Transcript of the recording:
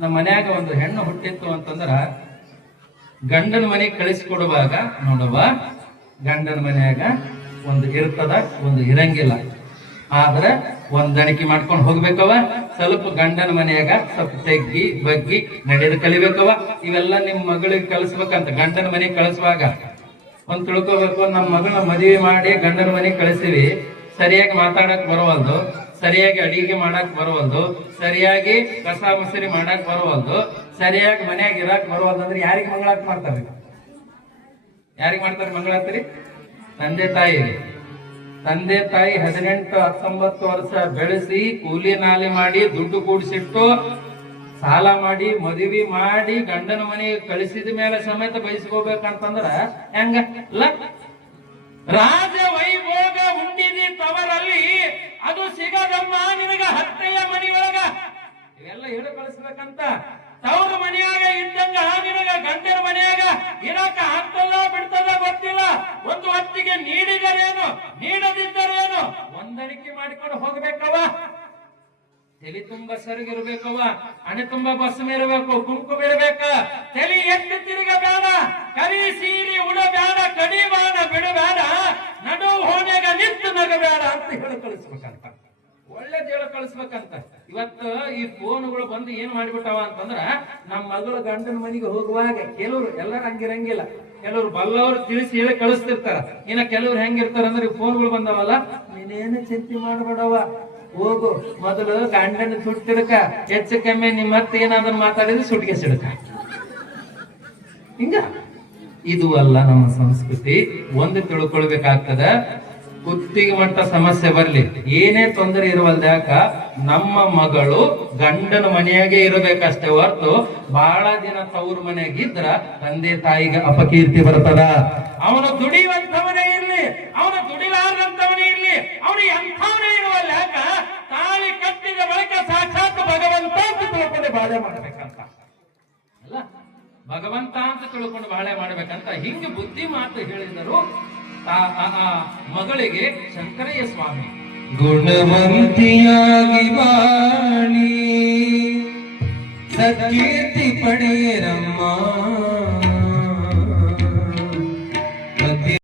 ನಮ್ಮ ಮನ್ಯಾಗ ಒಂದು ಹೆಣ್ಣು ಹುಟ್ಟಿತ್ತು ಅಂತಂದ್ರ ಗಂಡನ ಮನೆಗೆ ಕಳಿಸಿಕೊಡುವಾಗ ನೋಡುವ, ಗಂಡನ ಮನ್ಯಾಗ ಒಂದು ಇರ್ತದ, ಒಂದು ಇರಂಗಿಲ್ಲ. ಆದ್ರೆ ಒಂದ್ ದಣಿಕೆ ಮಾಡ್ಕೊಂಡು ಹೋಗ್ಬೇಕವ. ಸ್ವಲ್ಪ ಗಂಡನ ಮನೆಯಾಗ ಸ್ವಲ್ಪ ತೆಗ್ಗಿ ಬಗ್ಗಿ ನಡೆದು ಕಲಿಬೇಕವ. ಇವೆಲ್ಲ ನಿಮ್ ಮಗಳಿಗೆ ಕಲಿಸ್ಬೇಕಂತ. ಗಂಡನ ಮನೆಗೆ ಕಳಿಸುವಾಗ ಒಂದ್ ತಿಳ್ಕೊಬೇಕು, ನಮ್ಮ ಮಗಳನ್ನ ಮದುವೆ ಮಾಡಿ ಗಂಡನ ಮನೆಗೆ ಕಳಿಸಿವಿ, ಸರಿಯಾಗಿ ಮಾತಾಡಕ್ ಬರವಲ್ದು, ಸರಿಯಾಗಿ ಅಡಿಗೆ ಮಾಡಕ್ ಬರವಲ್ದು, ಸರಿಯಾಗಿ ಕಸ ಮಸರಿ ಮಾಡಕ್ ಬರವಲ್ದು, ಸರಿಯಾಗಿ ಮನ್ಯಾಗ ಇರಾಕ್ ಬರವಲ್ದು ಅಂದ್ರೆ ಯಾರಿಗೆ ಮಂಗಳಾತ್ ಮಾಡ್ತಾರೆ? ಯಾರಿಗೆ ಮಾಡ್ತಾರೆ ಮಂಗಳಾತ್ರಿ? ತಂದೆ ತಾಯಿ. ತಂದೆ ತಾಯಿ 18-19 ವರ್ಷ ಬೆಳೆಸಿ ಕೂಲಿ ನಾಲಿ ಮಾಡಿ ದುಡ್ಡು ಕೂಡಿಸಿಟ್ಟು ಸಾಲ ಮಾಡಿ ಮದುವೆ ಮಾಡಿ ಗಂಡನ ಮನೆಗೆ ಕಳಿಸಿದ ಮೇಲೆ ಸಮೇತ ಬಯಸ್ಕೋಬೇಕಂತಂದ್ರ ಹೆಂಗ? ರಾಜ ವೈಭೋಗ ಉಂಡಿದಿ ತವರಲ್ಲಿ ಅದು ಸಿಗದಮ್ಮ ನಿನಗ ಹತ್ತೆಯ ಮನೆಯೊಳಗ. ಇವೆಲ್ಲ ಹೇಳಿ ಕಳಿಸ್ಬೇಕಂತ. ತವರು ಮನೆಯಾಗ ಇದ್ದಂಗ ನಿನಗ ಗಂಡನ ಮನೆಯಾಗ ಇರಾಕ ಆಗ್ತದ ಬಿಡ್ತದ ಗೊತ್ತಿಲ್ಲ. ಒಂದು ಹೊತ್ತಿಗೆ ನೀಡಿದರೇನು ನೀಡದಿದ್ದರೇನು ಹೊಂದಾಣಿಕೆ ಮಾಡಿಕೊಂಡು ಹೋಗ್ಬೇಕವ. ತಲೆ ತುಂಬ ಸರಿಗಿರ್ಬೇಕವ, ಹಣೆ ತುಂಬ ಬಸ್ಮ ಇರಬೇಕು, ಕುಂಕುಮ ಇರಬೇಕ, ತಲೆ ಎತ್ತು ತಿರುಗಬೇಡ, ಕರಿ ಸೀರಿ ಉಡಬೇಡ, ಕಡಿಬೇಡ ಬಿಡಬೇಡ, ನಡು ಹೋಣೆಗ ನಿಂತು ನಗಬೇಡ ಅಂತ ಹೇಳಿ ಕಳಿಸ್ಬೇಕಂತ. ಒಳ್ಳೇದ್ ಹೇಳಿ ಕಳಿಸ್ಬೇಕಂತ. ಇವತ್ತು ಈ ಫೋನ್ಗಳು ಬಂದು ಏನ್ ಮಾಡ್ಬಿಟ್ಟವ ಅಂತಂದ್ರ, ನಮ್ಮ ಮಗಳು ಗಂಡನ ಮನೆಗೆ ಹೋಗುವಾಗ ಕೆಲವ್ರು ಎಲ್ಲರೂ ಹಂಗಿರಂಗಿಲ್ಲ, ಕೆಲವ್ರು ಬಲ್ಲವರು ತಿಳಿಸಿ ಹೇಳಿ ಕಳಿಸ್ತಿರ್ತಾರ. ಇನ್ನ ಕೆಲವ್ರು ಹೆಂಗಿರ್ತಾರ ಅಂದ್ರೆ ಈ ಫೋನ್ಗಳು ಬಂದವಲ್ಲ, ನೀನೇನು ಚಿಂತೆ ಮಾಡ್ಬೇಡವ, ಹೋಗು ಮೊದಲು ಗಂಡನ ಸುಟ್ಟಿಡ್ಕ, ಹೆಚ್ಚು ಕಮ್ಮಿ ನಿಮ್ಮ ಮತ್ತೆ ಏನಾದ್ರು ಮಾತಾಡಿದ್ರೆ ಸುಟ್ಟಿಗೆ ಸಿಡ್ಕ. ಹಿಂಗ ಇದು ಅಲ್ಲ ನಮ್ಮ ಸಂಸ್ಕೃತಿ. ಒಂದು ತಿಳ್ಕೊಳ್ಬೇಕಾಗ್ತದ, ಕುತ್ತಿಗೆ ಮಟ್ಟ ಸಮಸ್ಯೆ ಬರ್ಲಿ, ಏನೇ ತೊಂದರೆ ಇರುವಲ್ದ್ಯಾಕ ನಮ್ಮ ಮಗಳು ಗಂಡನ ಮನೆಯಾಗೆ ಇರಬೇಕಷ್ಟೇ ಹೊರತು ಬಹಳ ದಿನ ತವ್ರ ಮನೆಯಾಗಿದ್ರ ತಂದೆ ತಾಯಿಗೆ ಅಪಕೀರ್ತಿ ಬರ್ತದ. ಅವನು ದುಡಿಯುವಂತವನೇ ಇರ್ಲಿ, ಅವನು ದುಡಿಲಾರದಂತವನೇ ಇರ್ಲಿ, ಅವನು ಎಂಥವನೇ ಇರುವಲ್ಯಾಕ ತಾಳಿ ಕಟ್ಟಿದ ಬಳಿಕ ಸಾಕ್ಷಾತ್ ಭಗವಂತ ಅಂತ ತಿಳ್ಕೊಂಡು ಬಾಳೆ ಮಾಡ್ಬೇಕಂತ ಅಲ್ಲ, ಭಗವಂತ ಅಂತ ತಿಳ್ಕೊಂಡು ಬಾಳೆ ಮಾಡ್ಬೇಕಂತ ಹಿಂಗೆ ಬುದ್ಧಿ ಮಾತು ಹೇಳಿದರು ಮಗಳಿಗೆ ಶಂಕರಯ್ಯ ಸ್ವಾಮಿ. ಗುಣವಂತಿಯಾಗಿ ಬಾಳಿ ಸತ್ಕೀರ್ತಿ ಪಡೆಯರಮ್ಮ.